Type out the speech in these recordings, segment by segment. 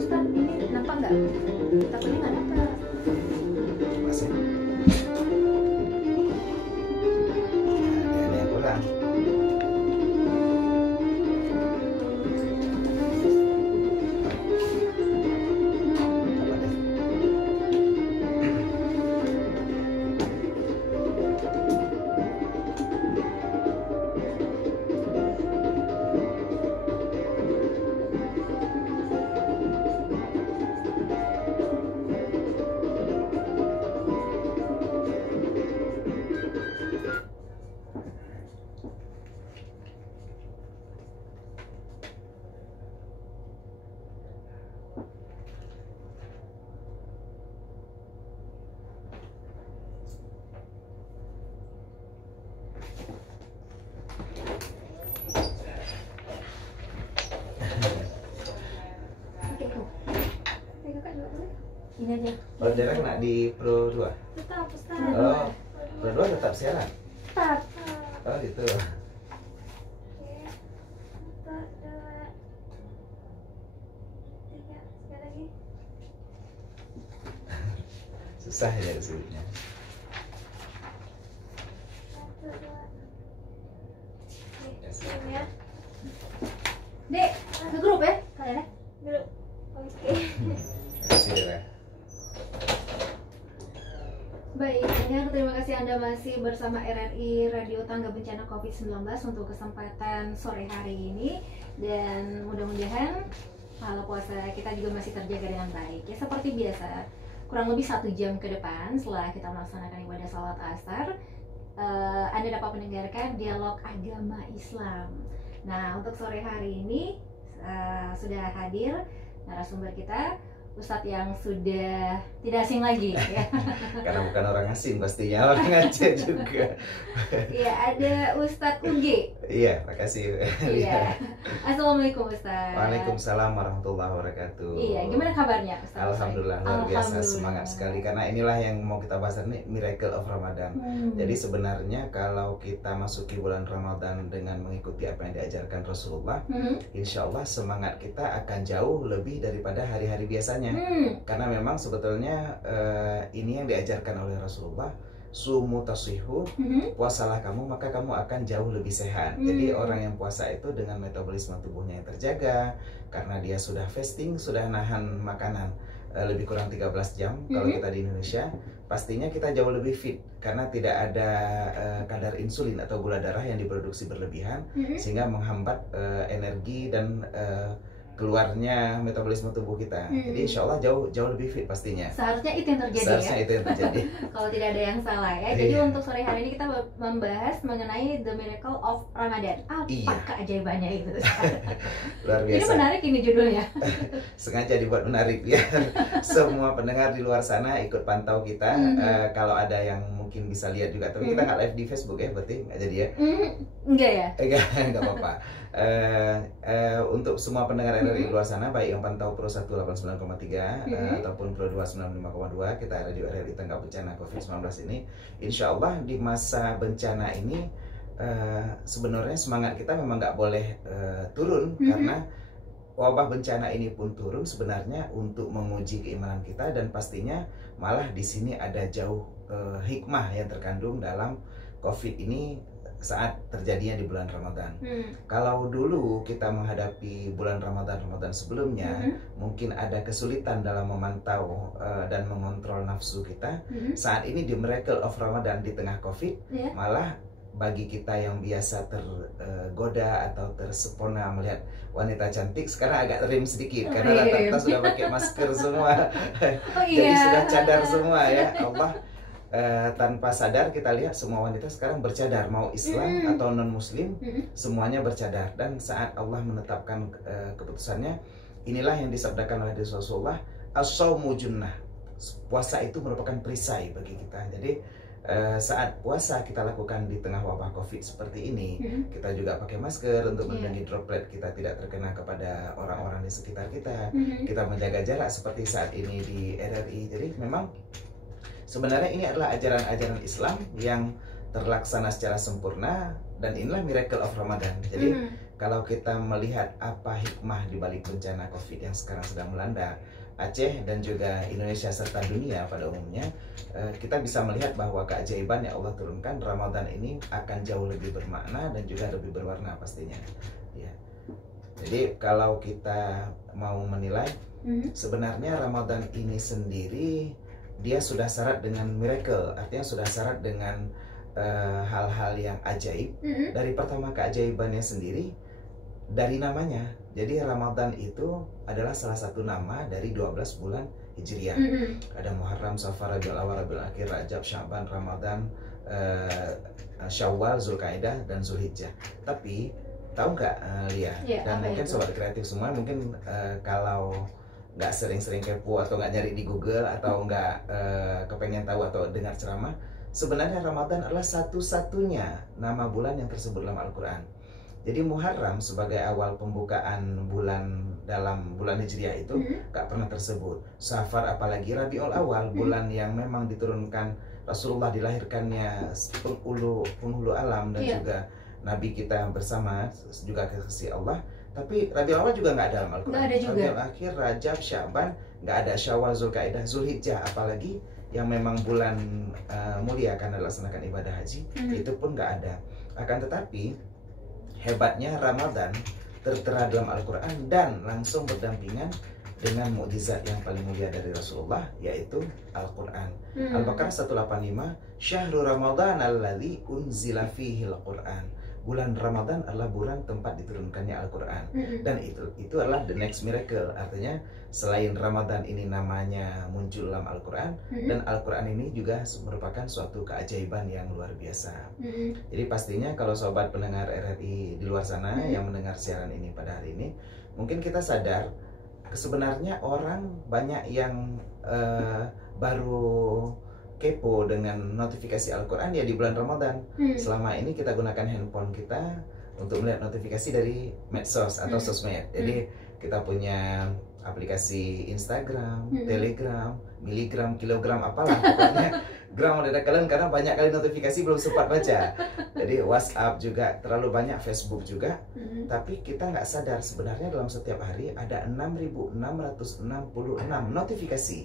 Ustaz, ini nampak nggak? Takutnya nggak nampak. Masih. Ada yang kurang. Ini aja. Oh, Dera kena di Pro 2? Tetap, Ustaz. Oh, Pro 2 tetap siaran? Start. Oh gitu. Oke. Satu, dua, tiga. Sekali lagi. Susah ya kesulitnya. Satu, dua. Oke, Yes. diam ya. Dek, ke grup ya kalian ya? Dulu. Oke. Terima kasih Dera. Baik, pendengar, terima kasih Anda masih bersama RRI Radio Tangga Bencana COVID-19 untuk kesempatan sore hari ini. Dan mudah-mudahan pahala puasa kita juga masih terjaga dengan baik. Ya, seperti biasa, kurang lebih 1 jam ke depan setelah kita melaksanakan ibadah salat asar, Anda dapat mendengarkan dialog agama Islam. Nah, untuk sore hari ini sudah hadir narasumber kita, Ustadz yang sudah tidak asing lagi ya. Karena bukan orang asing pastinya, orang Aceh juga. Iya, ada Ustadz UG. Iya, makasih. Iya. Assalamualaikum Ustadz. Waalaikumsalam warahmatullahi wabarakatuh. Iya, gimana kabarnya Ustadz? Alhamdulillah, luar biasa, Alhamdulillah. semangat sekali. Karena inilah yang mau kita bahas ini, Miracle of Ramadan. Jadi sebenarnya kalau kita masuki bulan Ramadan dengan mengikuti apa yang diajarkan Rasulullah, insya Allah semangat kita akan jauh lebih daripada hari-hari biasanya. Karena memang sebetulnya ini yang diajarkan oleh Rasulullah, sumu tasihu, puasalah kamu maka kamu akan jauh lebih sehat. Jadi orang yang puasa itu dengan metabolisme tubuhnya yang terjaga, karena dia sudah fasting, sudah nahan makanan lebih kurang 13 jam. Kalau kita di Indonesia, pastinya kita jauh lebih fit karena tidak ada kadar insulin atau gula darah yang diproduksi berlebihan, sehingga menghambat energi dan keluarnya metabolisme tubuh kita. Jadi insya Allah jauh lebih fit pastinya. Seharusnya itu yang terjadi. Seharusnya ya. itu yang terjadi. Kalau tidak ada yang salah ya. Jadi untuk sore hari ini kita membahas mengenai The Miracle of Ramadan. Apa Iya. keajaibannya itu? Luar Ini biasa. menarik ini judulnya. Sengaja dibuat menarik biar semua pendengar di luar sana ikut pantau kita. Kalau ada yang mungkin bisa lihat juga, tapi kita nggak live di Facebook ya, berarti nggak jadi ya? Enggak ya? Nggak apa-apa. Untuk semua pendengar RRI di luar sana, baik yang pantau Pro 189,3 ataupun Pro 295,2, kita Radio RRI Tangga Bencana COVID-19 ini, insya Allah di masa bencana ini sebenarnya semangat kita memang nggak boleh turun, karena wabah bencana ini pun turun sebenarnya untuk menguji keimanan kita, dan pastinya malah di sini ada jauh hikmah yang terkandung dalam COVID ini saat terjadinya di bulan Ramadan. Kalau dulu kita menghadapi bulan Ramadan sebelumnya, mungkin ada kesulitan dalam memantau dan mengontrol nafsu kita. Saat ini di Miracle of Ramadan di tengah COVID, malah bagi kita yang biasa tergoda atau tersepona melihat wanita cantik, sekarang agak rem sedikit karena rata-rata sudah pakai masker semua. Jadi sudah cadar semua ya. Allah, tanpa sadar kita lihat semua wanita sekarang bercadar, mau Islam atau non Muslim, semuanya bercadar. Dan saat Allah menetapkan keputusannya, inilah yang disabdakan oleh Rasulullah, as-shaumu junnah, puasa itu merupakan perisai bagi kita. Jadi saat puasa kita lakukan di tengah wabah COVID seperti ini, kita juga pakai masker untuk melindungi droplet kita tidak terkena kepada orang-orang di sekitar kita. Kita menjaga jarak seperti saat ini di RRI. Jadi memang sebenarnya ini adalah ajaran-ajaran Islam yang terlaksana secara sempurna, dan inilah Miracle of Ramadan. Jadi kalau kita melihat apa hikmah di balik bencana COVID yang sekarang sedang melanda Aceh dan juga Indonesia serta dunia pada umumnya, kita bisa melihat bahwa keajaiban yang Allah turunkan Ramadan ini akan jauh lebih bermakna dan juga lebih berwarna pastinya. Ya. Jadi kalau kita mau menilai, sebenarnya Ramadan ini sendiri dia sudah syarat dengan miracle, artinya sudah syarat dengan hal-hal yang ajaib. Dari pertama keajaibannya sendiri dari namanya. Jadi Ramadan itu adalah salah satu nama dari 12 bulan Hijriah. Ada Muharram, Safar, Rabiul Awal, Rabiul Akhir, Rajab, Sya'ban, Ramadan, Syawal, Zulkaidah, dan Zulhijjah. Tapi tahu nggak Lia? Dan mungkin sobat kreatif semua mungkin kalau nggak sering-sering kepo atau nggak nyari di Google atau nggak kepengen tahu atau dengar ceramah, sebenarnya Ramadan adalah satu-satunya nama bulan yang tersebut dalam Al-Quran. Jadi Muharram sebagai awal pembukaan bulan dalam bulan Hijriah itu gak pernah tersebut. Safar apalagi Rabiul Awal, bulan yang memang diturunkan Rasulullah dilahirkannya penghulu alam dan juga Nabi kita bersama juga kekasih Allah. Tapi Rabiul Awal juga gak ada dalam Al-Quran. Rabiul Akhir, Rajab, Sya'ban gak ada, Syawal, Zulkaidah, Zulhijjah apalagi yang memang bulan mulia karena dilaksanakan ibadah haji itu pun gak ada. Akan tetapi hebatnya Ramadan tertera dalam Al-Quran dan langsung berdampingan dengan mukjizat yang paling mulia dari Rasulullah, yaitu Al-Quran. Al-Baqarah 185, Syahrul Ramadan alladzi unzila fihi Al-Quran. Bulan Ramadan adalah bulan tempat diturunkannya Al-Quran. Dan itu adalah the next miracle. Artinya selain Ramadan ini namanya muncul dalam Al-Quran, dan Al-Quran ini juga merupakan suatu keajaiban yang luar biasa. Jadi pastinya kalau sobat pendengar RRI di luar sana yang mendengar siaran ini pada hari ini, mungkin kita sadar sebenarnya orang banyak yang baru kepo dengan notifikasi Al-Quran ya di bulan Ramadan. Selama ini kita gunakan handphone kita untuk melihat notifikasi dari medsos atau sosmed. Jadi kita punya aplikasi Instagram, Telegram, miligram, kilogram, apalah pokoknya gram ada kalian karena banyak kali notifikasi belum sempat baca. Jadi WhatsApp juga terlalu banyak, Facebook juga. Tapi kita nggak sadar sebenarnya dalam setiap hari ada 6.666 notifikasi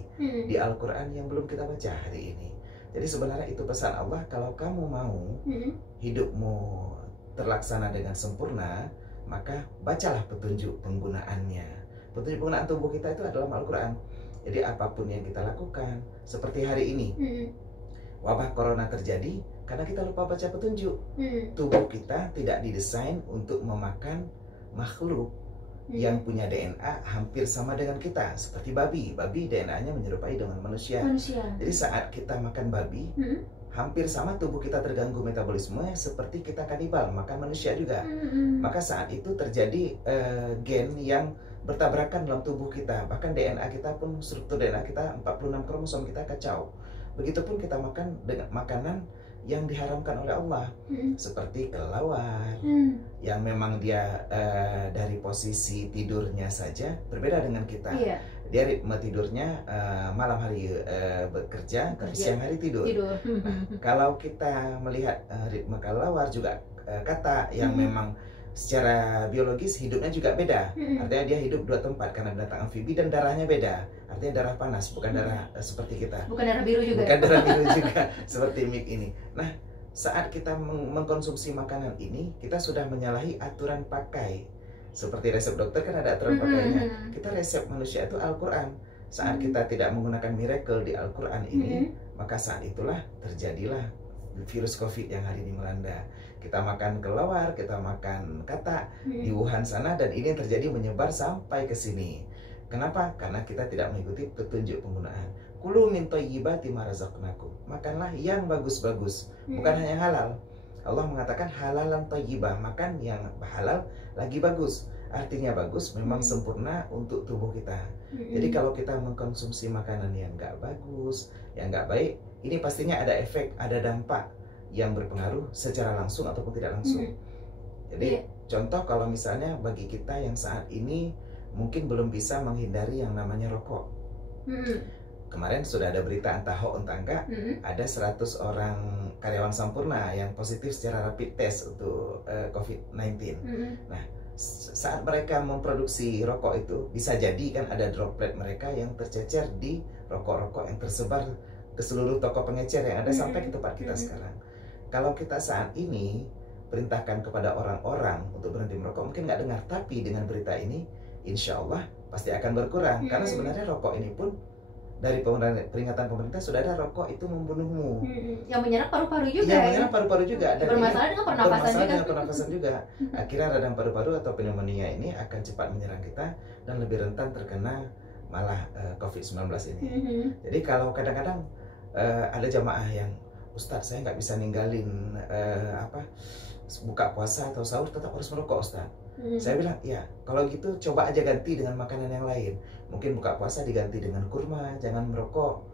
di Al-Quran yang belum kita baca hari ini. Jadi sebenarnya itu pesan Allah, kalau kamu mau hidupmu terlaksana dengan sempurna, maka bacalah petunjuk penggunaannya. Petunjuk penggunaan tubuh kita itu adalah Al-Quran. Jadi apapun yang kita lakukan, seperti hari ini, wabah corona terjadi karena kita lupa baca petunjuk. Tubuh kita tidak didesain untuk memakan makhluk yang punya DNA hampir sama dengan kita, seperti babi. Babi DNA-nya menyerupai dengan manusia. Jadi saat kita makan babi, hampir sama tubuh kita terganggu metabolisme seperti kita kanibal, makan manusia juga. Maka saat itu terjadi gen yang bertabrakan dalam tubuh kita. Bahkan DNA kita pun, struktur DNA kita 46 kromosom kita kacau. Begitupun kita makan dengan makanan yang diharamkan oleh Allah, seperti kelelawar yang memang dia dari posisi tidurnya saja berbeda dengan kita. Dia ritme tidurnya malam hari bekerja, siang hari tidur. Nah, kalau kita melihat ritme kelelawar juga kata yang memang secara biologis hidupnya juga beda. Artinya dia hidup dua tempat karena binatang amfibi dan darahnya beda. Artinya darah panas, bukan darah seperti kita. Bukan darah biru juga. Bukan darah biru juga seperti mik ini. Nah, saat kita mengkonsumsi makanan ini, kita sudah menyalahi aturan pakai. Seperti resep dokter kan ada aturan pakainya. Kita resep manusia itu Al-Quran. Saat kita tidak menggunakan miracle di Al-Quran ini, maka saat itulah terjadilah virus COVID yang hari ini melanda. Kita makan kelelawar, kita makan katak di Wuhan sana, dan ini yang terjadi menyebar sampai ke sini. Kenapa? Karena kita tidak mengikuti petunjuk penggunaan. Kulu min thayyibati ma razaqnakum. Makanlah yang bagus-bagus, bukan hanya halal. Allah mengatakan halalan thayyibah, makan yang halal lagi bagus. Artinya bagus, memang sempurna untuk tubuh kita. Jadi kalau kita mengkonsumsi makanan yang nggak bagus, yang nggak baik, ini pastinya ada efek, ada dampak yang berpengaruh secara langsung ataupun tidak langsung. Jadi contoh kalau misalnya bagi kita yang saat ini mungkin belum bisa menghindari yang namanya rokok. Kemarin sudah ada berita entah hoax entah enggak, ada 100 orang karyawan Sampurna yang positif secara rapid test untuk COVID-19. Nah, saat mereka memproduksi rokok itu bisa jadi kan ada droplet mereka yang tercecer di rokok-rokok yang tersebar ke seluruh toko pengecer yang ada sampai ke tempat kita sekarang. Kalau kita saat ini perintahkan kepada orang-orang untuk berhenti merokok, mungkin nggak dengar, tapi dengan berita ini insya Allah pasti akan berkurang. Karena sebenarnya rokok ini pun dari peringatan pemerintah sudah ada, rokok itu membunuhmu. Yang menyerang paru-paru juga. Yang menyerang paru-paru juga. Dan bermasalah dengan pernapasan juga. Akhirnya radang paru-paru atau pneumonia ini akan cepat menyerang kita dan lebih rentan terkena malah COVID-19 ini. Jadi kalau kadang-kadang ada jamaah yang, Ustadz saya nggak bisa ninggalin buka puasa atau sahur, tetap harus merokok Ustadz. Saya bilang, ya kalau gitu coba aja ganti dengan makanan yang lain. Mungkin buka puasa diganti dengan kurma, jangan merokok.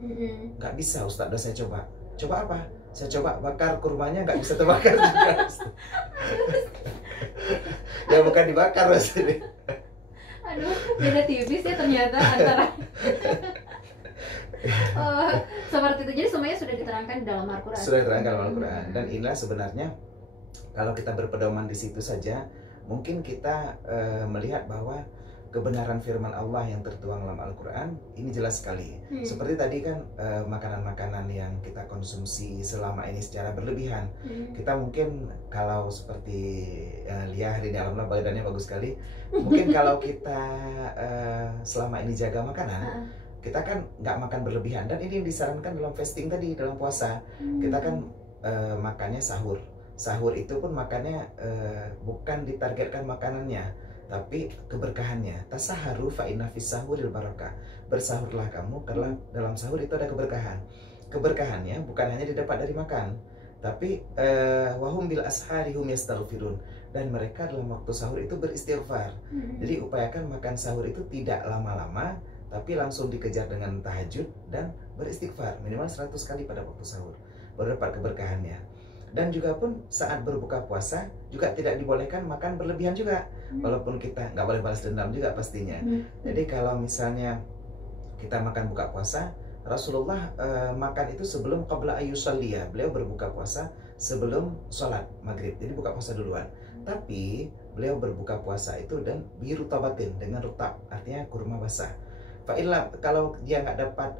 Nggak bisa Ustadz, udah saya coba. Coba apa? Saya coba bakar kurmanya, nggak bisa terbakar juga. Ya bukan dibakar Mas ini. Aduh, beda tipis ya ternyata antara seperti itu. Jadi semuanya sudah diterangkan di dalam Al-Quran. Sudah diterangkan dalam Al-Quran. Dan inilah sebenarnya kalau kita berpedoman di situ saja, mungkin kita melihat bahwa kebenaran firman Allah yang tertuang dalam Al-Quran ini jelas sekali. Seperti tadi kan makanan-makanan yang kita konsumsi selama ini secara berlebihan. Kita mungkin kalau seperti Lia hari ini alhamdulillah badannya bagus sekali. Mungkin kalau kita selama ini jaga makanan, kita kan nggak makan berlebihan. Dan ini disarankan dalam fasting tadi, dalam puasa. Kita kan makannya sahur. Sahur itu pun makannya bukan ditargetkan makanannya, tapi keberkahannya. Tasaharu fa inna fis sahuril barakah. Bersahurlah kamu karena dalam sahur itu ada keberkahan. Keberkahannya bukan hanya didapat dari makan, tapi wahum bil ashari hum yastaghfirun. Dan mereka dalam waktu sahur itu beristighfar. Jadi upayakan makan sahur itu tidak lama-lama, tapi langsung dikejar dengan tahajud dan beristighfar minimal 100 kali pada waktu sahur, baru dapat keberkahannya. Dan juga pun saat berbuka puasa juga tidak dibolehkan makan berlebihan juga, walaupun kita nggak boleh balas dendam juga pastinya. Jadi kalau misalnya kita makan buka puasa, Rasulullah makan itu sebelum qabla ayyusalliya. Beliau berbuka puasa sebelum sholat maghrib, jadi buka puasa duluan. Tapi beliau berbuka puasa itu dan biru tabatin dengan rutab, artinya kurma basah. Fa'illah, kalau dia nggak dapat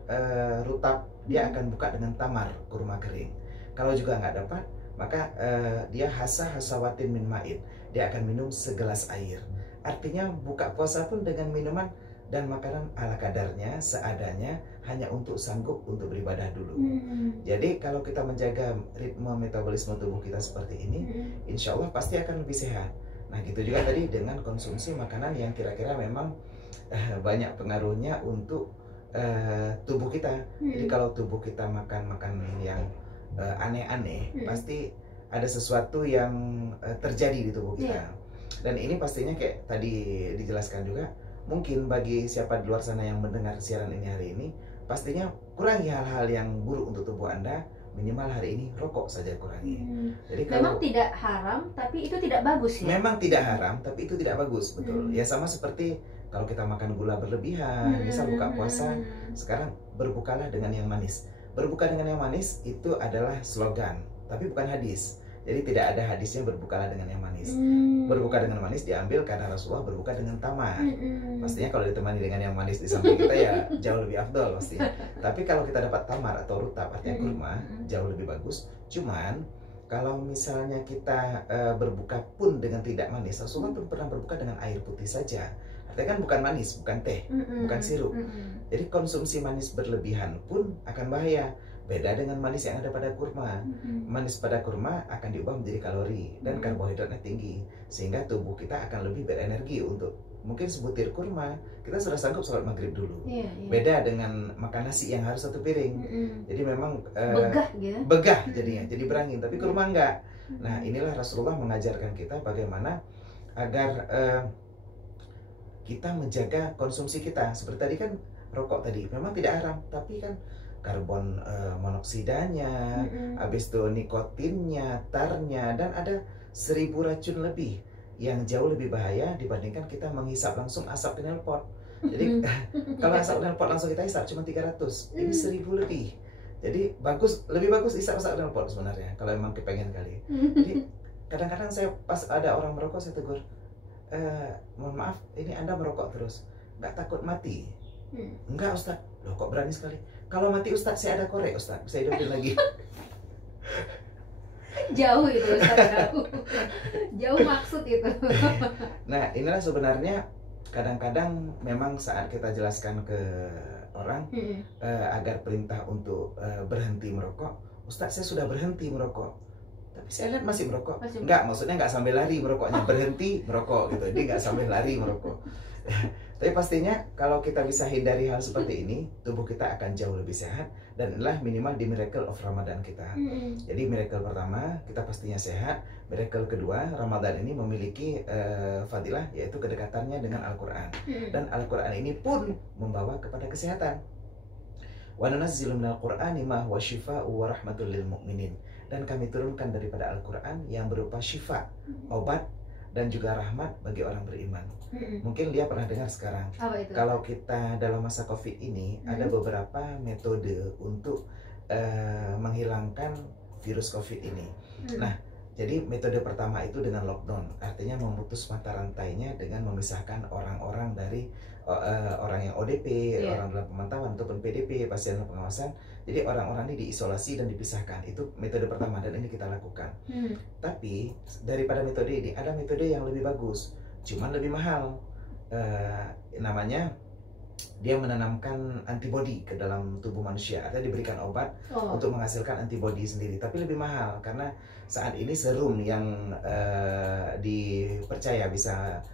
rutab, dia akan buka dengan tamar, kurma kering. Kalau juga nggak dapat, maka dia hasawatin min ma'in, dia akan minum segelas air. Artinya buka puasa pun dengan minuman dan makanan ala kadarnya, seadanya, hanya untuk sanggup untuk beribadah dulu. Jadi kalau kita menjaga ritme metabolisme tubuh kita seperti ini, insya Allah pasti akan lebih sehat. Nah gitu juga tadi dengan konsumsi makanan yang kira-kira memang banyak pengaruhnya untuk tubuh kita. Jadi kalau tubuh kita makan makanan yang aneh-aneh, pasti ada sesuatu yang terjadi di tubuh kita. Dan ini pastinya kayak tadi dijelaskan juga, mungkin bagi siapa di luar sana yang mendengar siaran ini hari ini, pastinya kurangi hal-hal yang buruk untuk tubuh Anda. Minimal hari ini rokok saja kurangi. Jadi kalau memang tidak haram, tapi itu tidak bagus ya. Memang tidak haram, tapi itu tidak bagus, betul. Ya sama seperti kalau kita makan gula berlebihan, misal buka puasa, sekarang berbukalah dengan yang manis. Berbuka dengan yang manis itu adalah slogan, tapi bukan hadis. Jadi tidak ada hadisnya berbukalah dengan yang manis. Berbuka dengan manis diambil karena Rasulullah berbuka dengan tamar. Pastinya kalau ditemani dengan yang manis di samping kita ya jauh lebih afdol pastinya. Tapi kalau kita dapat tamar atau rutab, artinya kurma, jauh lebih bagus. Cuman kalau misalnya kita berbuka pun dengan tidak manis, Rasulullah pun pernah berbuka dengan air putih saja. Artinya kan bukan manis, bukan teh, bukan sirup. Jadi konsumsi manis berlebihan pun akan bahaya. Beda dengan manis yang ada pada kurma. Manis pada kurma akan diubah menjadi kalori dan karbohidratnya tinggi, sehingga tubuh kita akan lebih berenergi untuk mungkin sebutir kurma kita sudah sanggup sholat maghrib dulu. Beda dengan makan nasi yang harus satu piring. Jadi memang begah jadinya, jadi berangin. Tapi kurma enggak. Nah inilah Rasulullah mengajarkan kita bagaimana agar kita menjaga konsumsi kita. Seperti tadi kan rokok tadi memang tidak haram, tapi kan karbon monoksidanya, habis itu nikotinnya, tarnya, dan ada 1000 racun lebih yang jauh lebih bahaya dibandingkan kita menghisap langsung asap knalpot. Jadi kalau asap knalpot langsung kita hisap cuma 300, ini 1000 lebih. Jadi lebih bagus hisap asap knalpot sebenarnya kalau memang kepengen kali. Jadi kadang-kadang saya pas ada orang merokok saya tegur, mohon maaf, ini Anda merokok terus, nggak takut mati? Enggak Ustaz. Loh kok berani sekali? Kalau mati Ustaz, saya ada korek Ustaz, bisa hidupin lagi. Jauh itu Ustaz, jauh maksud itu. Nah inilah sebenarnya kadang-kadang memang saat kita jelaskan ke orang agar perintah untuk berhenti merokok, Ustaz saya sudah berhenti merokok, tapi saya lihat masih merokok. Enggak, maksudnya nggak sambil lari merokoknya, berhenti merokok gitu, jadi nggak sambil lari merokok. Tapi pastinya kalau kita bisa hindari hal seperti ini, tubuh kita akan jauh lebih sehat. Dan inilah minimal di miracle of Ramadan kita. Jadi miracle pertama, kita pastinya sehat. Miracle kedua, Ramadan ini memiliki fadilah, yaitu kedekatannya dengan Al-Quran. Dan Al-Quran ini pun membawa kepada kesehatan. Wa nunazzilu minal Qur'ani ma huwa syifaa'u wa rahmatul lil mu'minin. Dan kami turunkan daripada Al-Quran yang berupa syifa, obat, dan juga rahmat bagi orang beriman. Mungkin dia pernah dengar sekarang. Kalau kita dalam masa COVID ini ada beberapa metode untuk menghilangkan virus COVID ini. Nah, jadi metode pertama itu dengan lockdown, artinya memutus mata rantainya dengan memisahkan orang-orang dari orang yang ODP, orang dalam pemantauan ataupun PDP, pasien dalam pengawasan. Jadi orang-orang ini diisolasi dan dipisahkan. Itu metode pertama dan ini kita lakukan. Tapi daripada metode ini ada metode yang lebih bagus, cuman lebih mahal. Namanya dia menanamkan antibodi ke dalam tubuh manusia, atau diberikan obat untuk menghasilkan antibodi sendiri, tapi lebih mahal karena saat ini serum yang dipercaya bisa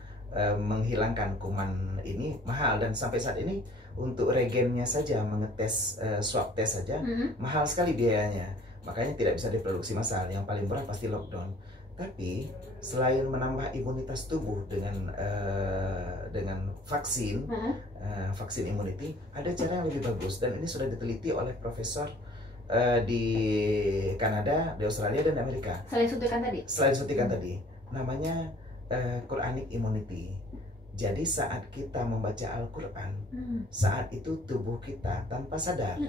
menghilangkan kuman ini mahal, dan sampai saat ini untuk regennya saja, mengetes swab test saja mahal sekali biayanya, makanya tidak bisa diproduksi massal. Yang paling murah pasti lockdown. Tapi selain menambah imunitas tubuh dengan vaksin, vaksin immunity, ada cara yang lebih bagus, dan ini sudah diteliti oleh profesor di Kanada, di Australia, dan Amerika. Selain suntikan tadi? Selain suntikan tadi, namanya Quranic immunity. Jadi saat kita membaca Al-Quran, saat itu tubuh kita tanpa sadar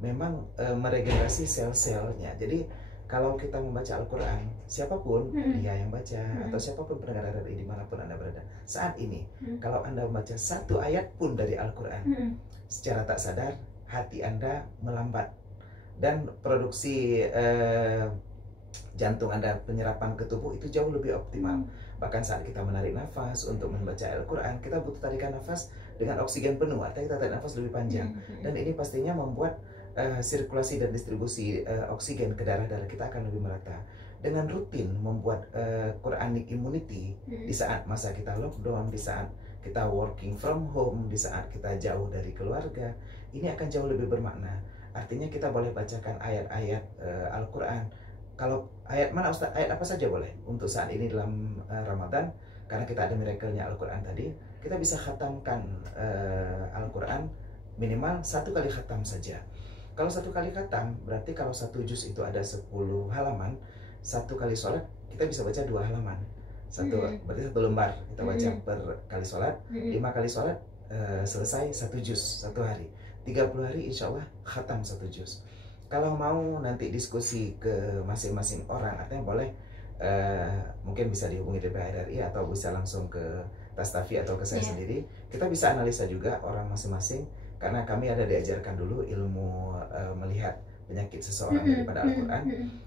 memang meregenerasi sel-selnya. Jadi kalau kita membaca Al-Quran, siapapun dia yang baca atau siapapun pendengar RRI dimanapun Anda berada, saat ini kalau Anda membaca satu ayat pun dari Al-Quran, secara tak sadar hati Anda melambat dan produksi jantung Anda, penyerapan ke tubuh itu jauh lebih optimal. Bahkan saat kita menarik nafas untuk membaca Al-Quran, kita butuh tarikan nafas dengan oksigen penuh, artinya kita tarik nafas lebih panjang. Dan ini pastinya membuat sirkulasi dan distribusi oksigen ke darah-darah kita akan lebih merata. Dengan rutin membuat Quranic immunity di saat masa kita lockdown, di saat kita working from home, di saat kita jauh dari keluarga, ini akan jauh lebih bermakna. Artinya kita boleh bacakan ayat-ayat Al-Quran. Kalau ayat mana Ustaz? Ayat apa saja boleh untuk saat ini dalam Ramadan, karena kita ada miracle-nya Al-Quran tadi. Kita bisa khatamkan Al-Quran minimal 1 kali khatam saja. Kalau 1 kali khatam, berarti kalau 1 juz itu ada 10 halaman, 1 kali sholat kita bisa baca 2 halaman. Berarti 1 lembar kita baca per kali sholat. 5 kali sholat selesai 1 juz 1 hari. 30 hari insya Allah khatam 1 juz. Kalau mau nanti diskusi ke masing-masing orang, artinya boleh mungkin bisa dihubungi DPR RI atau bisa langsung ke Tastafi atau ke saya sendiri. Kita bisa analisa juga orang masing-masing, karena kami ada diajarkan dulu ilmu melihat penyakit seseorang daripada Al-Quran.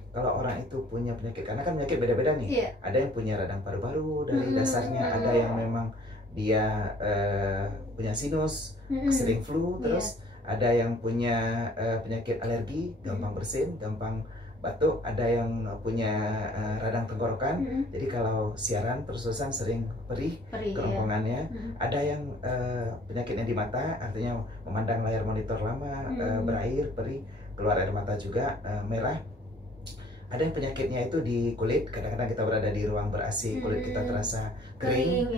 Kalau orang itu punya penyakit, karena kan penyakit beda-beda nih. Ada yang punya radang paru-paru dari dasarnya, ada yang memang dia punya sinus, sering flu, terus ada yang punya penyakit alergi, gampang bersin, gampang batuk, ada yang punya radang tenggorokan, jadi kalau siaran terus-terusan sering perih kerongkongannya. Ada yang penyakitnya di mata, artinya memandang layar monitor lama, berair, perih, keluar air mata juga, merah. Ada yang penyakitnya itu di kulit, kadang-kadang kita berada di ruang ber-AC, kulit kita terasa kering,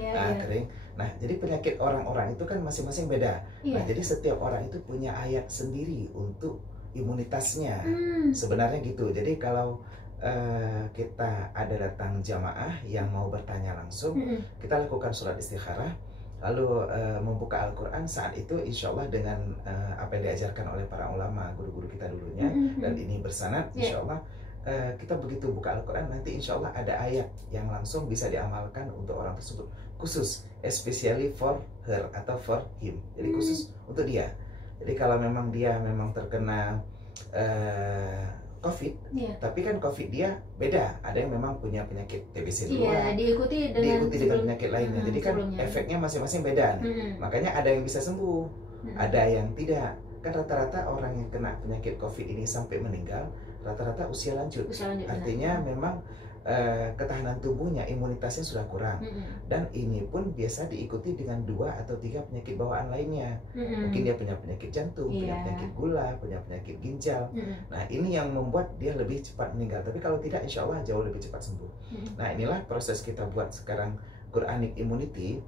kering. Nah, jadi penyakit orang-orang itu kan masing-masing beda. Nah, jadi setiap orang itu punya ayat sendiri untuk imunitasnya. Sebenarnya gitu. Jadi kalau kita ada datang jamaah yang mau bertanya langsung, kita lakukan surat istikharah, lalu membuka Al-Quran. Saat itu insya Allah dengan apa yang diajarkan oleh para ulama, guru-guru kita dulunya, dan ini bersanad, insya Allah kita begitu buka Al-Quran, nanti insya Allah ada ayat yang langsung bisa diamalkan untuk orang tersebut. khusus, especially for her atau for him. Jadi khusus untuk dia. Jadi kalau memang dia memang terkena COVID, tapi kan COVID dia beda. Ada yang memang punya penyakit TBC duluan, diikuti dengan penyakit lainnya. Jadi kan efeknya masing-masing beda nih. Makanya ada yang bisa sembuh, ada yang tidak. Kan rata-rata orang yang kena penyakit COVID ini sampai meninggal, rata-rata usia lanjut. Artinya memang ketahanan tubuhnya, imunitasnya sudah kurang. Dan ini pun biasa diikuti dengan 2 atau 3 penyakit bawaan lainnya. Mungkin dia punya penyakit jantung, punya penyakit gula, punya penyakit ginjal. Nah ini yang membuat dia lebih cepat meninggal. Tapi kalau tidak, insya Allah jauh lebih cepat sembuh. Nah inilah proses kita buat sekarang Quranic Immunity.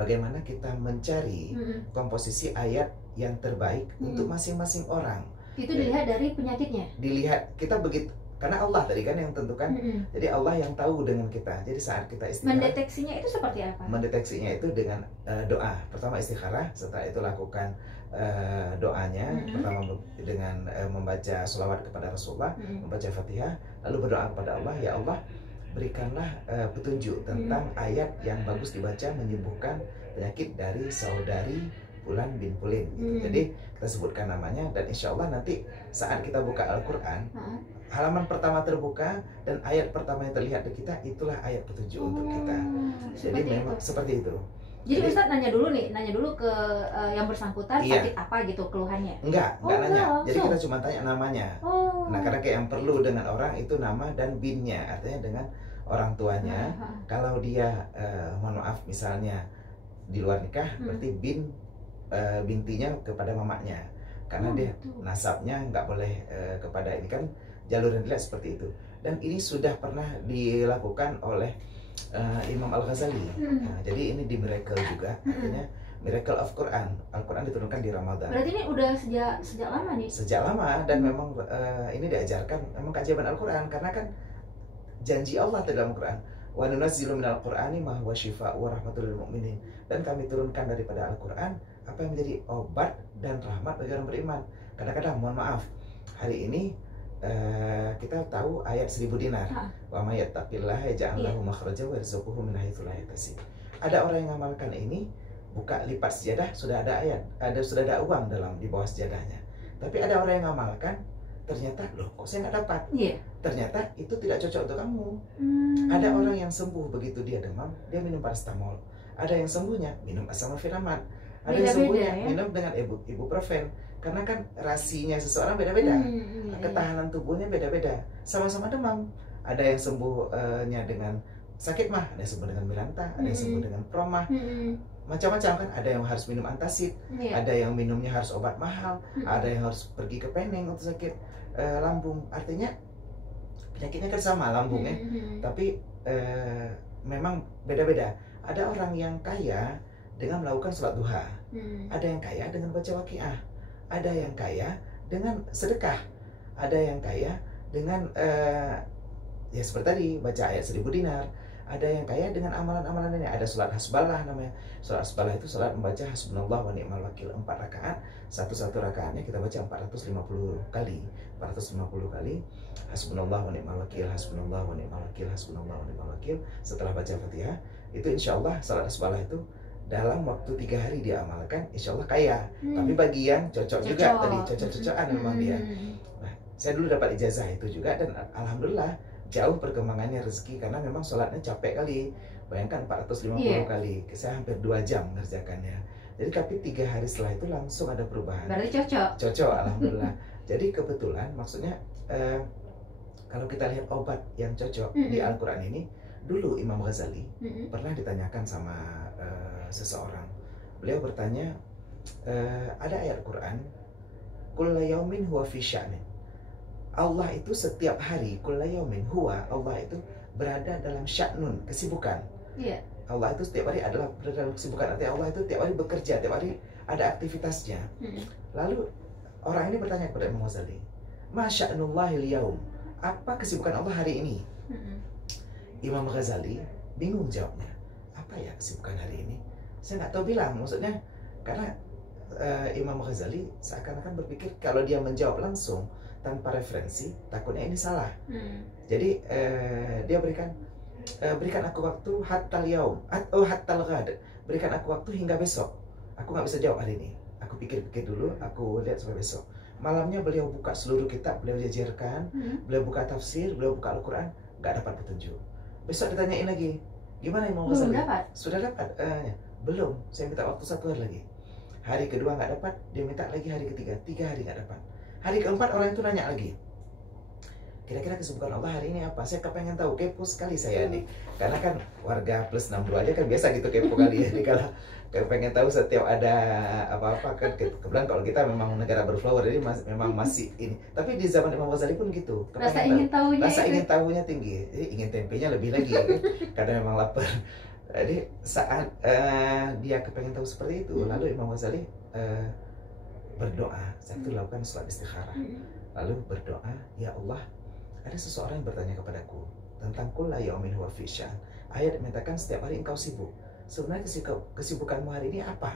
Bagaimana kita mencari komposisi ayat yang terbaik untuk masing-masing orang. Itu dilihat dari penyakitnya. Dilihat kita begitu. Karena Allah tadi kan yang tentukan, jadi Allah yang tahu dengan kita. Jadi saat kita istikharah, mendeteksinya itu seperti apa? Mendeteksinya itu dengan doa. Pertama istikharah, setelah itu lakukan doanya. Pertama dengan membaca sholawat kepada Rasulullah, membaca Fatihah, lalu berdoa kepada Allah, ya Allah berikanlah petunjuk tentang ayat yang bagus dibaca menyembuhkan penyakit dari saudari Fulan bin Pulin. Gitu. Jadi kita sebutkan namanya dan insya Allah nanti saat kita buka Al-Quran, halaman pertama terbuka dan ayat pertama yang terlihat di kita itulah ayat petunjuk untuk kita. Jadi memang seperti itu. Jadi Ustadz nanya dulu ke yang bersangkutan sakit apa gitu keluhannya? Enggak nanya. Jadi kita cuma tanya namanya. Nah karena kayak yang perlu dengan orang itu nama dan binnya, artinya dengan orang tuanya. Kalau dia mohon maaf misalnya di luar nikah, berarti bintinya kepada mamanya. Karena dia nasabnya nggak boleh kepada ini kan. Jalur yang dilihat seperti itu. Dan ini sudah pernah dilakukan oleh Imam Al-Ghazali. Nah, jadi ini di Miracle juga, artinya Miracle of Quran. Al-Quran diturunkan di Ramadan. Berarti ini udah sejak lama nih? Sejak lama dan memang ini diajarkan memang keajaiban Al-Quran karena kan janji Allah dalam Al-Quran. Wa nunazzilu minal Qur'ani ma huwa syifaa'un wa rahmatul lil mu'minin. Dan kami turunkan daripada Al-Quran apa yang menjadi obat dan rahmat bagi orang beriman. Kadang-kadang mohon maaf, hari ini kita tahu ayat 1000 dinar. Wa may yattaqillaha yaj'al lahu makhraja wa yarzuqhu min haitsu la yahtasib. Ada orang yang mengamalkan ini, buka lipat sejadah sudah ada ayat, sudah ada uang di bawah sejadahnya. Tapi ada orang yang mengamalkan, ternyata loh kok saya nggak dapat. Ternyata itu tidak cocok untuk kamu. Ada orang yang sembuh begitu dia demam, dia minum paracetamol. Ada yang sembuhnya minum asamafiramat. Ada yang sembuhnya minum dengan ibuprofen. Karena kan rasinya seseorang beda-beda, ketahanan tubuhnya beda-beda, sama-sama demam. Ada yang sembuhnya dengan sakit mah, ada yang sembuh dengan Milanta, ada yang sembuh dengan Promah, macam-macam kan. Ada yang harus minum antasid, ada yang minumnya harus obat mahal, ada yang harus pergi ke Peneng untuk sakit lambung. Artinya penyakitnya kan sama lambungnya, tapi memang beda-beda. Ada orang yang kaya dengan melakukan sholat duha, ada yang kaya dengan baca waqiah. Ada yang kaya dengan sedekah, ada yang kaya dengan ya seperti tadi baca ayat 1000 dinar, ada yang kaya dengan amalan-amalan ini. Ada sholat hasbalah namanya. Sholat hasbalah itu sholat membaca hasbunallah wa ni'mal wakil 4 rakaat. Satu rakaatnya kita baca 450 kali. 450 kali hasbunallah wa ni'mal wakil, hasbunallah wa ni'mal wakil, hasbunallah wa ni'mal wakil. Setelah baca Fatihah, itu insya Allah sholat hasbalah itu dalam waktu 3 hari dia amalkan, insya Allah kaya. Tapi bagi yang cocok juga tadi, cocok-cocokan memang dia. Nah, saya dulu dapat ijazah itu juga dan alhamdulillah jauh perkembangannya rezeki karena memang sholatnya capek kali. Bayangkan 450 kali, saya hampir 2 jam mengerjakannya. Jadi tapi 3 hari setelah itu langsung ada perubahan. Berarti cocok. Cocok, alhamdulillah. Jadi kebetulan maksudnya kalau kita lihat obat yang cocok di Al-Quran ini, dulu Imam Ghazali pernah ditanyakan sama seseorang. Beliau bertanya, ada ayat Quran, kulla yaumin huwa fi sya'nin. Allah itu setiap hari, kulla yaumin huwa, Allah itu berada dalam sya'nun, kesibukan. Allah itu setiap hari adalah berada dalam kesibukan. Artinya Allah itu tiap hari bekerja, tiap hari ada aktivitasnya. Lalu orang ini bertanya kepada Imam Ghazali, ma sya'nullahil yaum, apa kesibukan Allah hari ini? Imam Ghazali bingung jawabnya. Apa ya kesibukan hari ini? Saya nggak tahu bilang, maksudnya karena Imam Ghazali seakan-akan berpikir kalau dia menjawab langsung tanpa referensi, takutnya ini salah. Jadi dia berikan berikan aku waktu hatta yaum atau hatta ghad, berikan aku waktu hingga besok. Aku nggak bisa jawab hari ini. Aku pikir-pikir dulu, aku lihat sampai besok. Malamnya beliau buka seluruh kitab, beliau jajarkan, beliau buka tafsir, beliau buka Al-Quran, nggak dapat petunjuk. Besok ditanyain lagi, gimana Imam Belum Ghazali? dapat. Sudah dapat? Belum. Saya minta waktu 1 hari lagi. Hari kedua nggak dapat, dia minta lagi hari ketiga, 3 hari nggak dapat. Hari keempat orang itu nanya lagi, kira-kira kesibukan Allah hari ini apa? Saya kepengen tahu, kepo sekali saya nih. Karena kan warga plus 62 aja kan biasa gitu kepo kali ya. Jadi kalau pengen tahu setiap ada apa-apa kan, kebetulan kalau kita memang negara berflower, jadi memang masih ini. Tapi di zaman Imam Ghazali pun gitu. Rasa ingin tahunya Rasa itu. ingin tahunya tinggi. Jadi ingin tempenya lebih lagi kan? Karena memang lapar. Jadi saat dia kepengen tahu seperti itu, lalu Imam Ghazali berdoa. Satu lakukan sholat istikharah. Lalu berdoa, ya Allah, ada seseorang yang bertanya kepadaku tentang kulla yaumin huwa fi sya'an. Ayat mengatakan setiap hari engkau sibuk. Sebenarnya kesibukanmu hari ini apa?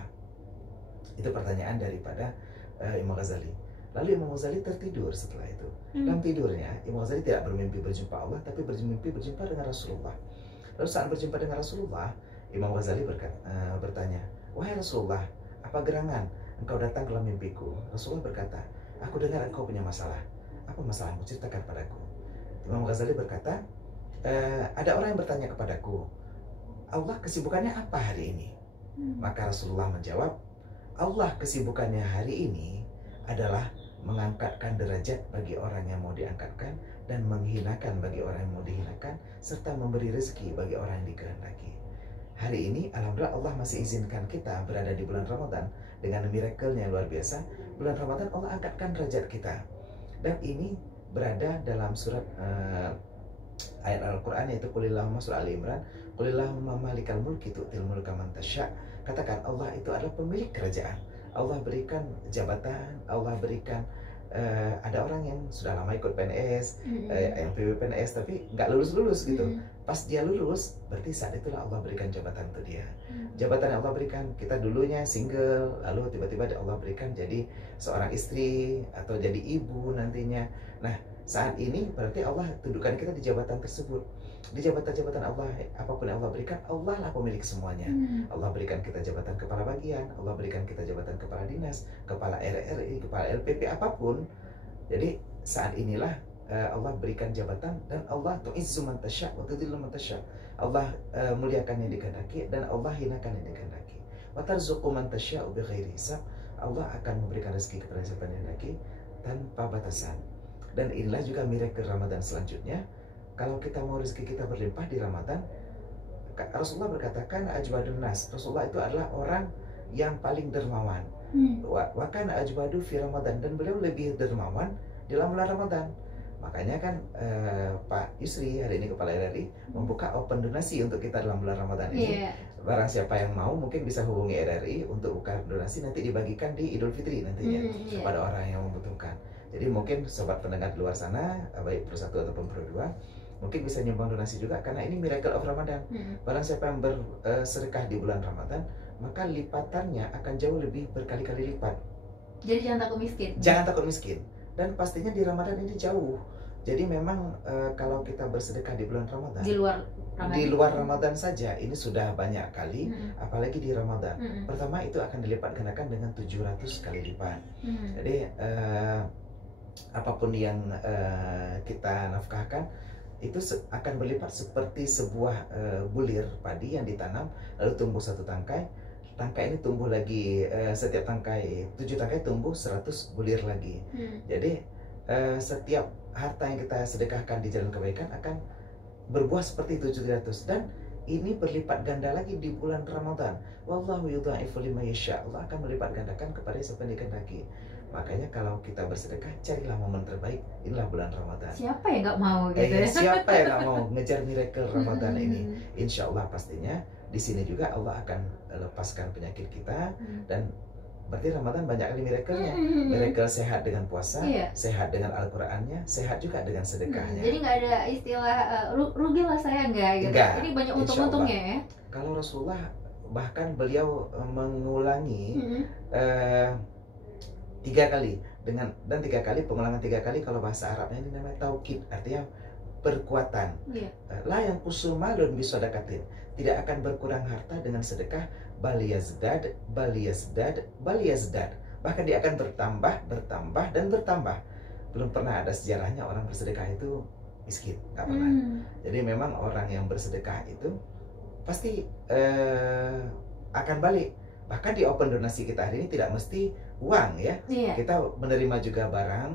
Itu pertanyaan daripada Imam Ghazali. Lalu Imam Ghazali tertidur setelah itu. Dalam tidurnya, Imam Ghazali tidak bermimpi berjumpa Allah, tapi bermimpi berjumpa dengan Rasulullah. Lalu saat berjumpa dengan Rasulullah, Imam Ghazali bertanya, wahai Rasulullah, apa gerangan engkau datang dalam mimpiku? Rasulullah berkata, aku dengar engkau punya masalah. Apa masalahmu? Ceritakan padaku. Imam Ghazali berkata, ada orang yang bertanya kepadaku, Allah kesibukannya apa hari ini? Maka Rasulullah menjawab, Allah kesibukannya hari ini adalah mengangkatkan derajat bagi orang yang mau diangkatkan dan menghinakan bagi orang yang mau dihinakan, serta memberi rezeki bagi orang yang dikehendaki. Hari ini alhamdulillah Allah masih izinkan kita berada di bulan Ramadan dengan miracle-nya luar biasa. Bulan Ramadan Allah angkatkan derajat kita. Dan ini berada dalam surat ayat Al-Quran, yaitu Qulillahumma, surah Ali Imran, Qulillahumma malikal mulki tu'til mulka man tasya'. Katakan Allah itu adalah pemilik kerajaan. Allah berikan jabatan, Allah berikan ada orang yang sudah lama ikut PNS, yang PNS tapi nggak lulus gitu. Pas dia lulus, berarti saat itulah Allah berikan jabatan untuk dia. Jabatan yang Allah berikan, kita dulunya single, lalu tiba-tiba Allah berikan jadi seorang istri atau jadi ibu nantinya. Nah, saat ini berarti Allah tunjukkan kita di jabatan tersebut. Di jabatan-jabatan Allah, apapun yang Allah berikan, Allah lah pemilik semuanya. Allah berikan kita jabatan kepala bagian, Allah berikan kita jabatan kepala dinas, kepala RRI, kepala LPP, apapun. Jadi saat inilah Allah berikan jabatan, dan Allah tu'izzu man tasya' wa tudhillu man tasya'. Allah muliakan yang dikehendaki dan Allah hinakan yang dikehendaki. Wa tarzuqu man tasya' bighairi hisab. Allah akan memberikan rezeki kepada siapa yang dikehendaki tanpa batasan. Dan inilah juga miracle Ramadan selanjutnya. Kalau kita mau rezeki kita berlimpah di Ramadan, Rasulullah berkatakan ajwadun nas. Rasulullah itu adalah orang yang paling dermawan. Wa kana ajwadu fi Ramadan, dan beliau lebih dermawan di dalam bulan Ramadan. Makanya kan Pak Yusri hari ini Kepala RRI membuka open donasi untuk kita dalam bulan Ramadan ini. Barang siapa yang mau mungkin bisa hubungi RRI untuk buka donasi, nanti dibagikan di Idul Fitri nantinya kepada orang yang membutuhkan. Jadi mungkin sobat pendengar di luar sana, baik Pro 1 ataupun Pro 2, mungkin bisa nyumbang donasi juga, karena ini miracle of Ramadan. Barang siapa yang bersedekah di bulan Ramadan, maka lipatannya akan jauh lebih berkali-kali lipat. Jadi jangan takut miskin. Jangan takut miskin. Dan pastinya di Ramadan ini jauh. Jadi memang kalau kita bersedekah di bulan Ramadan, di luar Ramadan saja ini sudah banyak kali, apalagi di Ramadan. Pertama itu akan dilipat gandakan dengan 700 kali lipat. Jadi apapun yang kita nafkahkan itu akan berlipat seperti sebuah bulir padi yang ditanam, lalu tumbuh satu tangkai. Tangkai ini tumbuh lagi, setiap tangkai, 7 tangkai tumbuh 100 bulir lagi. Jadi setiap harta yang kita sedekahkan di jalan kebaikan akan berbuah seperti 700, dan ini berlipat ganda lagi di bulan Ramadan. Wallahu yudha'ifu liman yasha'. Allah akan melipat gandakan kepada siapa yang dikehendaki. Makanya kalau kita bersedekah, carilah momen terbaik. Inilah bulan Ramadan. Siapa yang nggak mau gitu? Siapa yang nggak mau ngejar miracle Ramadan ini? Insya Allah pastinya di sini juga Allah akan lepaskan penyakit kita, dan berarti Ramadan banyak kali miracle-nya. Miracle sehat dengan puasa, sehat dengan Al-Qur'annya, sehat juga dengan sedekahnya. Jadi nggak ada istilah rugi lah saya nggak gitu. Ini banyak untung-untungnya ya. Kalau Rasulullah bahkan beliau mengulangi 3 kali, dan 3 kali, pengulangan 3 kali, kalau bahasa Arabnya ini namanya taukid, artinya berkuatan. Iya. La yang kusumalun bisodakatin, tidak akan berkurang harta dengan sedekah, bal yazdad, bal yazdad, bal yazdad. Bahkan dia akan bertambah, bertambah, dan bertambah. Belum pernah ada sejarahnya orang bersedekah itu miskin, nggak pernah. Jadi memang orang yang bersedekah itu pasti akan balik. Bahkan di open donasi kita hari ini tidak mesti uang ya. Iya. Kita menerima juga barang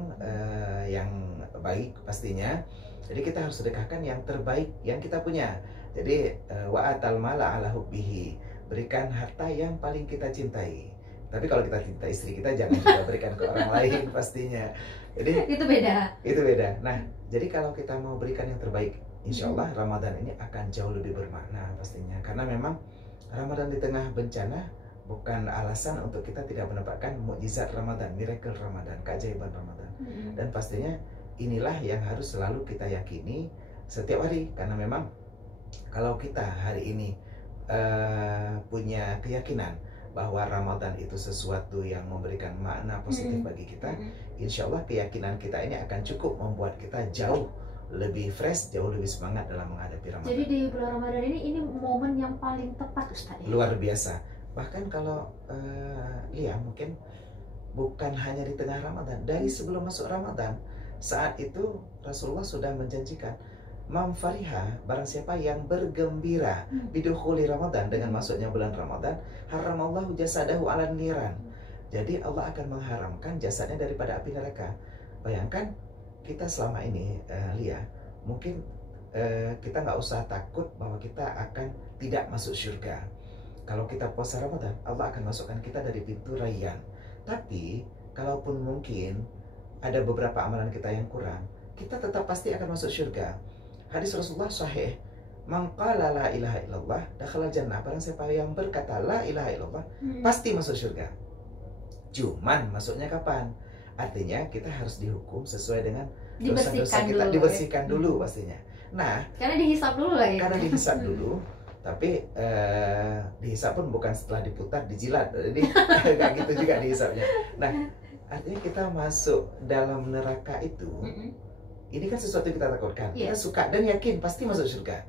yang baik pastinya. Jadi kita harus sedekahkan yang terbaik yang kita punya. Jadi wa atal mala ala hubbihi, berikan harta yang paling kita cintai. Tapi kalau kita cinta istri kita, jangan juga berikan ke orang lain pastinya. Jadi Itu beda. itu beda. Nah, jadi kalau kita mau berikan yang terbaik, insya Allah Ramadan ini akan jauh lebih bermakna pastinya. Karena memang Ramadan di tengah bencana bukan alasan untuk kita tidak mendapatkan mukjizat Ramadan, miracle Ramadan, keajaiban Ramadan. Dan pastinya inilah yang harus selalu kita yakini setiap hari. Karena memang kalau kita hari ini punya keyakinan bahwa Ramadan itu sesuatu yang memberikan makna positif bagi kita, insya Allah keyakinan kita ini akan cukup membuat kita jauh lebih fresh, jauh lebih semangat dalam menghadapi Ramadan. Jadi di bulan Ramadan ini momen yang paling tepat, Ustaz. Luar biasa. Bahkan kalau Lia mungkin bukan hanya di tengah Ramadan, dari sebelum masuk Ramadan, saat itu Rasulullah sudah menjanjikan, man fariha, barang siapa yang bergembira bidukhuli Ramadan, dengan masuknya bulan Ramadan, haramallahu jasadahu 'alan niran. Jadi Allah akan mengharamkan jasadnya daripada api neraka. Bayangkan kita selama ini Lia, mungkin kita nggak usah takut bahwa kita akan tidak masuk surga. Kalau kita puasa Ramadan, Allah akan masukkan kita dari pintu Rayyan. Tapi kalaupun mungkin ada beberapa amalan kita yang kurang, kita tetap pasti akan masuk surga. Hadis Rasulullah sahih, man qala la ilaha illallah dakhala jannah. Barang siapa yang berkata la ilaha illallah pasti masuk surga. Cuman masuknya kapan? Artinya kita harus dihukum sesuai dengan dosa-dosa kita, dibersihkan dulu pastinya. Nah, karena dihisap dulu lah ya. Karena dihisap dulu. Tapi dihisap pun bukan setelah diputar, dijilat. Jadi nggak gitu juga dihisapnya. Nah, artinya kita masuk dalam neraka itu, ini kan sesuatu yang kita takutkan. Kita suka dan yakin pasti masuk surga.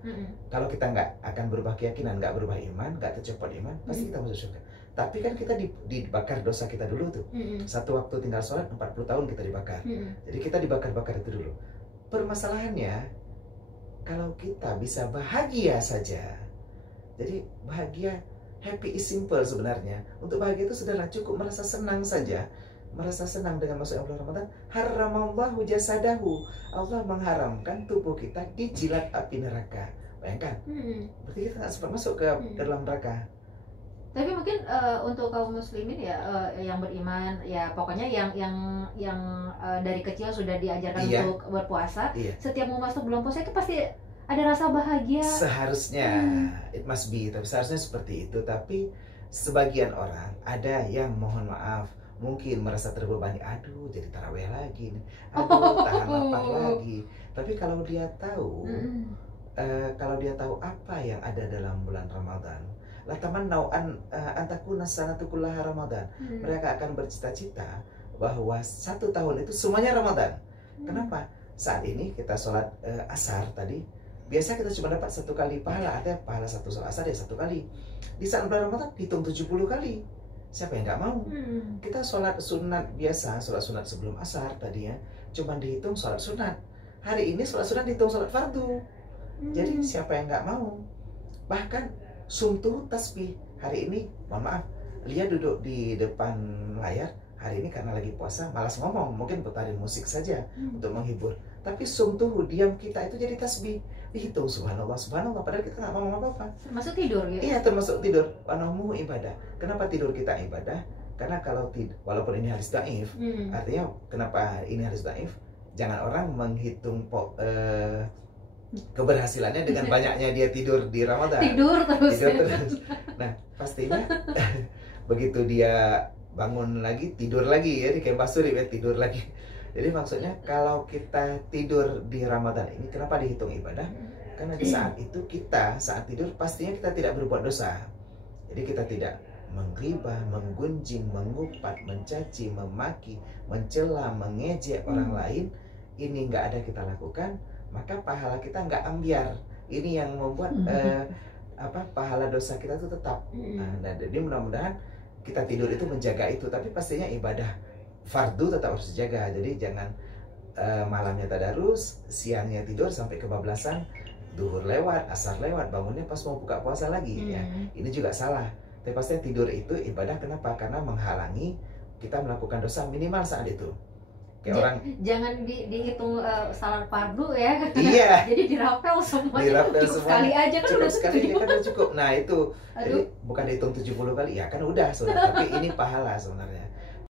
Kalau kita nggak akan berubah keyakinan, nggak berubah iman, nggak tercopot iman, pasti kita masuk surga. Tapi kan kita dibakar dosa kita dulu tuh. Satu waktu tinggal sholat, 40 tahun kita dibakar. Jadi kita dibakar-bakar itu dulu. Permasalahannya, kalau kita bisa bahagia saja. Jadi bahagia, happy is simple sebenarnya. Untuk bahagia itu sudahlah cukup merasa senang saja. Merasa senang dengan masuknya bulan Ramadan. Haramallahu jasadahu, Allah mengharamkan tubuh kita dijilat api neraka. Bayangkan, berarti kita nggak sempat masuk ke dalam neraka. Tapi mungkin untuk kaum muslimin ya yang beriman ya, pokoknya yang dari kecil sudah diajarkan untuk berpuasa, setiap mau masuk bulan puasa itu pasti ada rasa bahagia. Seharusnya it must be, tapi seharusnya seperti itu. Tapi sebagian orang ada yang mohon maaf mungkin merasa terbebani, aduh jadi tarawih lagi nih, aduh tahan lapar lagi. Tapi kalau dia tahu apa yang ada dalam bulan Ramadan, la tamannau an takuna sanatu kullaha Ramadan. Mereka akan bercita-cita bahwa satu tahun itu semuanya Ramadan. Kenapa? Saat ini kita sholat asar tadi, biasa kita cuma dapat 1 kali pahala, artinya pahala satu sholat asar ya 1 kali. Di saat bulan Ramadan hitung 70 kali. Siapa yang nggak mau? Kita sholat sunat biasa, sholat sunat sebelum asar tadi ya, cuma dihitung sholat sunat. Hari ini sholat sunat dihitung sholat fardu. Jadi siapa yang nggak mau? Bahkan sumtu tasbih. Hari ini, mohon maaf, Lia duduk di depan layar. Hari ini karena lagi puasa, malas ngomong, mungkin putarin musik saja untuk menghibur. Tapi sumtuhu, diam kita itu jadi tasbih. Dihitung subhanallah, subhanallah, padahal kita nggak ngomong apa-apa. Termasuk tidur gitu? Iya, termasuk tidur. Wanamuhu ibadah. Kenapa tidur kita ibadah? Karena kalau walaupun ini hadis dhaif, artinya kenapa ini hadis dhaif? Jangan orang menghitung keberhasilannya dengan banyaknya dia tidur di Ramadan. Tidur terus. Nah, pastinya begitu dia bangun lagi, tidur lagi ya, kayak Mbak Suri ya, tidur lagi. Jadi maksudnya kalau kita tidur di Ramadan ini, kenapa dihitung ibadah? Karena di saat itu saat tidur pastinya kita tidak berbuat dosa. Jadi kita tidak menggibah, menggunjing, mengupat, mencaci, memaki, mencela, mengejek orang lain. Ini nggak ada kita lakukan. maka pahala kita nggak ambiar. Ini yang membuat pahala dosa kita itu tetap. Nah, jadi mudah-mudahan kita tidur itu menjaga itu, tapi pastinya ibadah fardu tetap harus dijaga. Jadi jangan malamnya tadarus, siangnya tidur sampai kebablasan, duhur lewat, asar lewat, bangunnya pas mau buka puasa lagi. Ya, ini juga salah. Tapi pastinya tidur itu ibadah. Kenapa? Karena menghalangi kita melakukan dosa minimal saat itu. Kayak orang jangan dihitung salat fardu ya. Iya. Jadi dirapel semuanya. Dirapel cukup semua. sekali aja kan Cukup udah sekali ini kan udah cukup. Nah itu. Aduh. Jadi bukan dihitung 70 kali ya kan udah sebenarnya. Tapi ini pahala sebenarnya.